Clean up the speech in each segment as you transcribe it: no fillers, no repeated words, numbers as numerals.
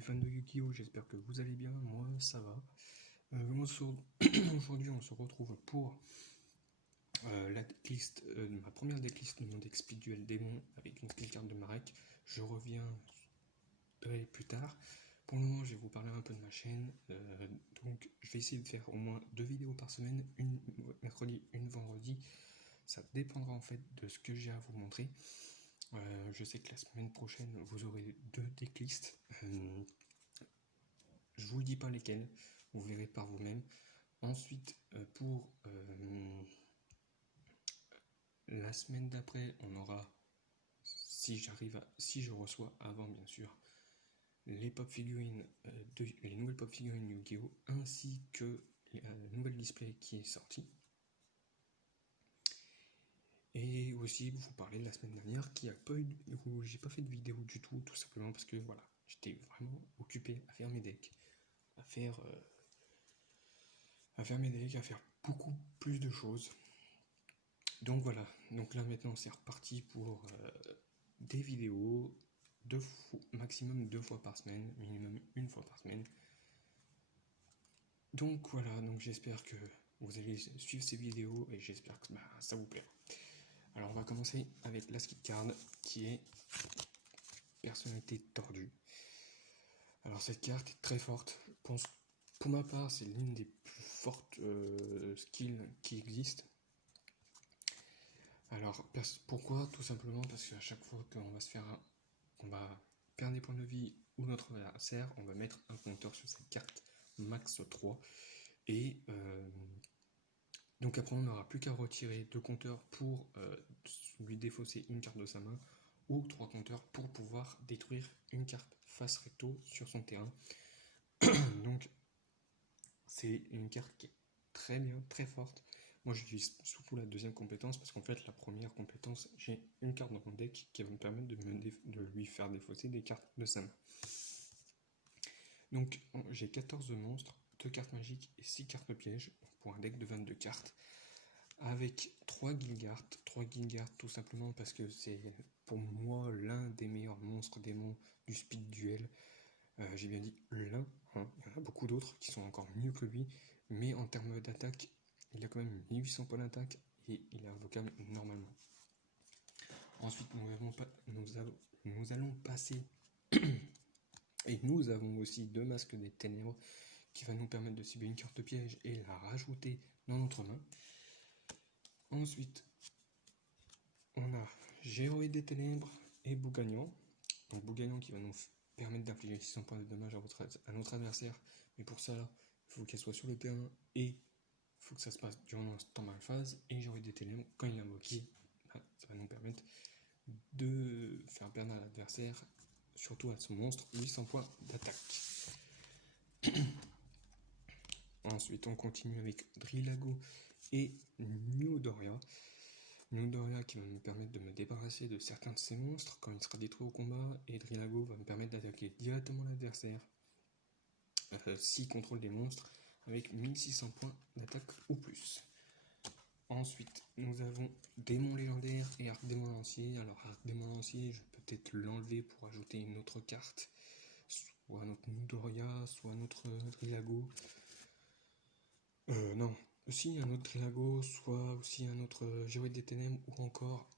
Salut fans de Yu-Gi-Oh, j'espère que vous allez bien, moi ça va. Aujourd'hui on se retrouve pour la decklist, ma première decklist de mon deck Speed Duel Démon avec une skill card de Marek. Je reviens plus tard. Pour le moment je vais vous parler un peu de ma chaîne, donc je vais essayer de faire au moins 2 vidéos par semaine, une mercredi, une vendredi. Ça dépendra en fait de ce que j'ai à vous montrer. Je sais que la semaine prochaine vous aurez 2 decklists. Je vous dis pas lesquels, vous verrez par vous-même. Ensuite, pour la semaine d'après, on aura, si je reçois avant bien sûr, les pop figurines, les nouvelles pop figurines Yu-Gi-Oh, ainsi que la nouvelle display qui est sortie. Et aussi vous parler de la semaine dernière où j'ai pas fait de vidéo du tout simplement parce que voilà, j'étais vraiment occupé à faire mes decks, à faire beaucoup plus de choses. Donc voilà, donc là maintenant c'est reparti pour des vidéos, maximum 2 fois par semaine, minimum 1 fois par semaine. Donc voilà, donc j'espère que vous allez suivre ces vidéos et j'espère que ça vous plaira. Alors on va commencer avec la skill card qui est personnalité tordue. Alors cette carte est très forte, je pense, pour ma part c'est l'une des plus fortes skills qui existent. Alors pourquoi? Tout simplement parce qu'à chaque fois qu'on va perdre des points de vie ou notre adversaire, on va mettre un compteur sur cette carte max 3 et donc après on n'aura plus qu'à retirer 2 compteurs pour lui défausser une carte de sa main ou 3 compteurs pour pouvoir détruire une carte face recto sur son terrain. Donc c'est une carte qui est très bien, très forte. Moi j'utilise surtout la deuxième compétence parce qu'en fait la première compétence, j'ai une carte dans mon deck qui va me permettre de lui faire défausser des cartes de sa main. Donc j'ai 14 monstres, 2 cartes magiques et 6 cartes pièges pour un deck de 22 cartes avec 3 Gilgard. 3 Gilgard tout simplement parce que c'est pour moi l'un des meilleurs monstres démons du Speed Duel. J'ai bien dit l'un, hein. Il y en a beaucoup d'autres qui sont encore mieux que lui, mais en termes d'attaque, il a quand même 1800 points d'attaque et il est invocable normalement. Ensuite, nous allons passer et nous avons aussi 2 masques des ténèbres qui va nous permettre de cibler une carte piège et la rajouter dans notre main. Ensuite, on a Géoïde des ténèbres et Bougagnant. Donc Bougagnant qui va nous permettre d'infliger 600 points de dommage à notre adversaire, mais pour ça, il faut qu'elle soit sur le terrain et il faut que ça se passe durant un stand-by phase. Et Géoïde des ténèbres, quand il est invoqué, ça va nous permettre de faire perdre à l'adversaire, surtout à son monstre, 800 points d'attaque. Ensuite, on continue avec Drillago et Newdoria. Newdoria qui va me permettre de me débarrasser de certains de ces monstres quand il sera détruit au combat, et Drillago va me permettre d'attaquer directement l'adversaire s'il contrôle des monstres avec 1600 points d'attaque ou plus. Ensuite, nous avons Démon légendaire et Arc Démon lancier. Alors, Arc Démon lancier, je peux peut-être l'enlever pour ajouter une autre carte, soit notre Newdoria, soit notre Drillago. Non, aussi un autre Drillago, soit aussi un autre Géoïde des ténèbres, ou encore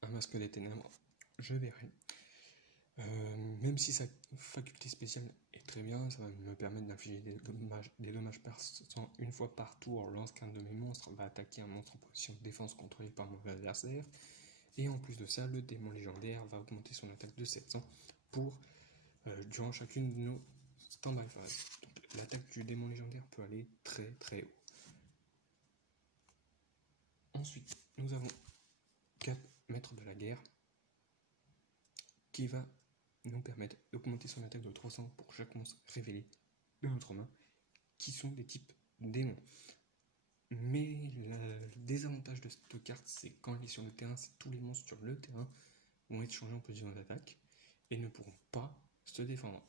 un masque des ténèbres, je verrai. Même si sa faculté spéciale est très bien, ça va me permettre d'infliger des dommages persistants une fois par tour lorsqu'un de mes monstres va attaquer un monstre en position de défense contrôlé par mon adversaire. Et en plus de ça, le démon légendaire va augmenter son attaque de 700 pour durant chacune de nos stand-by phases. Donc l'attaque du démon légendaire peut aller très très haut. Ensuite, nous avons 4 maîtres de la guerre qui va nous permettre d'augmenter son attaque de 300 pour chaque monstre révélé de notre main, qui sont des types démons. Mais le désavantage de cette carte, c'est quand elle est sur le terrain, c'est tous les monstres sur le terrain vont être changés en position d'attaque et ne pourront pas se défendre.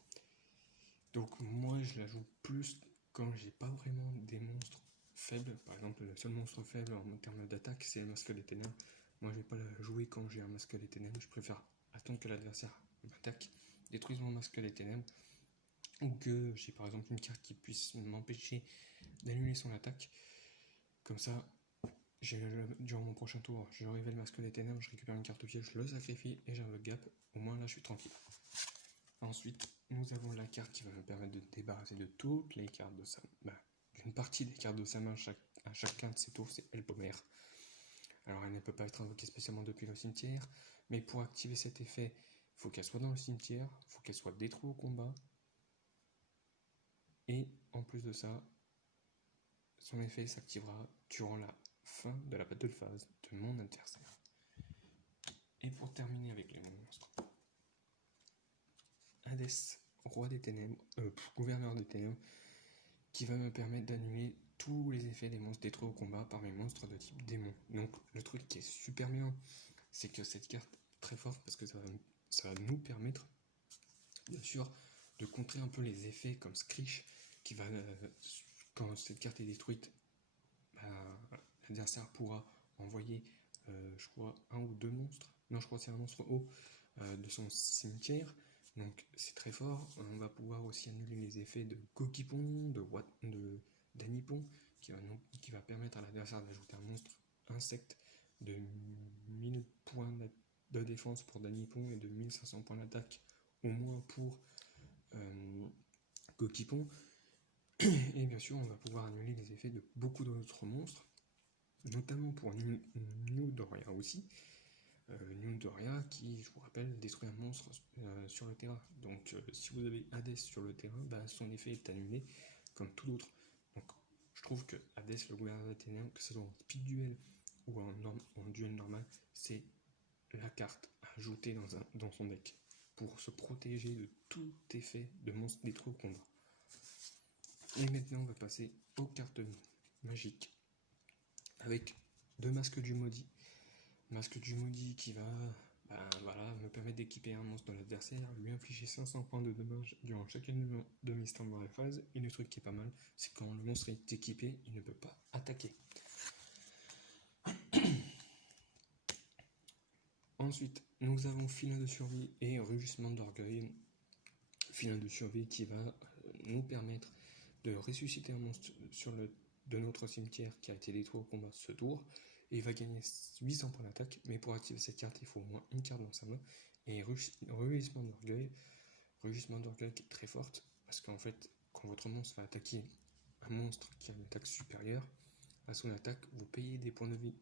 Donc moi je la joue plus quand j'ai pas vraiment des monstres faibles. Par exemple, le seul monstre faible en termes d'attaque, c'est le masque des ténèbres. Moi je vais pas la jouer quand j'ai un masque des ténèbres, je préfère attendre que l'adversaire m'attaque détruise mon masque des ténèbres, ou que j'ai par exemple une carte qui puisse m'empêcher d'annuler son attaque. Comme ça, durant mon prochain tour, je révèle masque des ténèbres, je récupère une carte piège, je le sacrifie et j'invoque Gap. Au moins là, je suis tranquille. Ensuite, nous avons la carte qui va me permettre de débarrasser de toutes les cartes de sa main. Une partie des cartes de sa main à chacun de ses tours, c'est Elbomer. Alors, elle ne peut pas être invoquée spécialement depuis le cimetière, mais pour activer cet effet, il faut qu'elle soit dans le cimetière, il faut qu'elle soit détruite au combat, et en plus de ça, son effet s'activera durant la fin de la battle phase de mon adversaire. Et pour terminer avec les monstres, Hadès, roi des ténèbres, gouverneur des ténèbres, qui va me permettre d'annuler tous les effets des monstres détruits au combat par mes monstres de type démon. Donc le truc qui est super bien, c'est que cette carte est très forte parce que ça va nous permettre, bien sûr, de contrer un peu les effets comme Screech, qui va, quand cette carte est détruite, l'adversaire pourra envoyer, je crois, un ou deux monstres. Non, je crois que c'est un monstre haut de son cimetière. Donc c'est très fort. On va pouvoir aussi annuler les effets de Kokipon, de Danipon, qui va permettre à l'adversaire d'ajouter un monstre insecte de 1000 points de défense pour Danipon et de 1500 points d'attaque au moins pour Kokipon. Et bien sûr, on va pouvoir annuler les effets de beaucoup d'autres monstres, notamment pour New Doria aussi. New Doria qui, je vous rappelle, détruit un monstre sur le terrain. Donc si vous avez Hadès sur le terrain, son effet est annulé comme tout autre. Donc je trouve que Hadès, le gouverneur des ténèbres, que ce soit en speed duel ou en duel normal, c'est la carte à ajouter dans son deck pour se protéger de tout effet de monstre détruit au combat. Et maintenant on va passer aux cartes magiques avec deux masques du maudit. Masque du maudit qui va me permettre d'équiper un monstre de l'adversaire, lui infliger 500 points de dommages durant chacune de mes stand-by phases. Et le truc qui est pas mal, c'est quand le monstre est équipé, il ne peut pas attaquer. Ensuite, nous avons Filin de survie et Rugissement d'orgueil. Filin de survie qui va nous permettre de ressusciter un monstre de notre cimetière qui a été détruit au combat ce tour. Et il va gagner 800 points d'attaque, mais pour activer cette carte, il faut au moins une carte dans sa main. Et Rugissement d'orgueil qui est très forte, parce qu'en fait, quand votre monstre va attaquer un monstre qui a une attaque supérieure à son attaque, vous payez des points de vie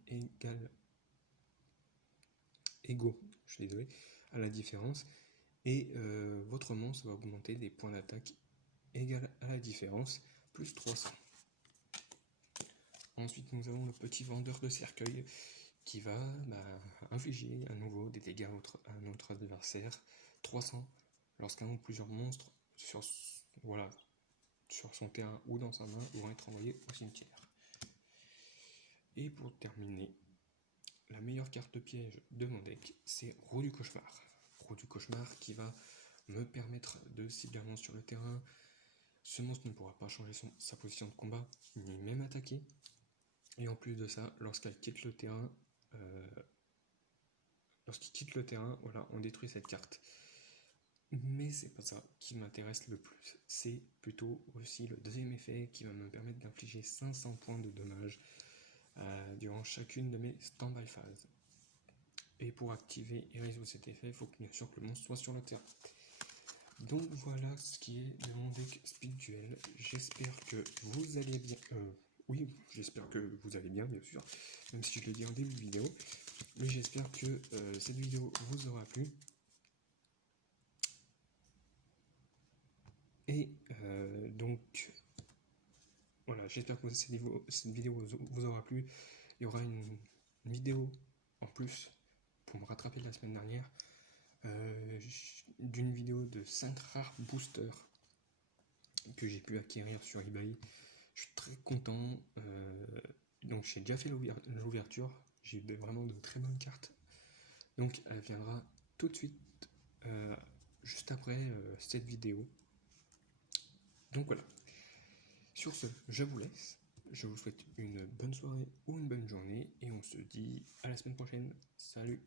égaux, je suis désolé, à la différence, et votre monstre va augmenter des points d'attaque égale à la différence, plus 300. Ensuite, nous avons le petit vendeur de cercueil qui va infliger à nouveau des dégâts à notre adversaire, 300 lorsqu'un ou plusieurs monstres sur son terrain ou dans sa main vont être envoyés au cimetière. Et pour terminer, la meilleure carte piège de mon deck, c'est Roue du Cauchemar. Roue du Cauchemar qui va me permettre de cibler un monstre sur le terrain. Ce monstre ne pourra pas changer sa position de combat, ni même attaquer. Et en plus de ça, lorsqu'il quitte le terrain, voilà, on détruit cette carte. Mais c'est pas ça qui m'intéresse le plus. C'est plutôt aussi le deuxième effet qui va me permettre d'infliger 500 points de dommages durant chacune de mes stand-by phases. Et pour activer et résoudre cet effet, il faut bien sûr que le monstre soit sur le terrain. Donc voilà ce qui est de mon deck Speed Duel. J'espère que vous allez bien. Oui, j'espère que vous allez bien, bien sûr, même si je l'ai dit en début de vidéo. Mais j'espère que cette vidéo vous aura plu. Et donc, voilà, j'espère que cette vidéo vous aura plu. Il y aura une vidéo en plus pour me rattraper de la semaine dernière d'une vidéo de 5 rares boosters que j'ai pu acquérir sur eBay. Je suis très content. Donc j'ai déjà fait l'ouverture. J'ai eu vraiment de très bonnes cartes. Donc elle viendra tout de suite juste après cette vidéo. Donc voilà. Sur ce, je vous laisse. Je vous souhaite une bonne soirée ou une bonne journée. Et on se dit à la semaine prochaine. Salut!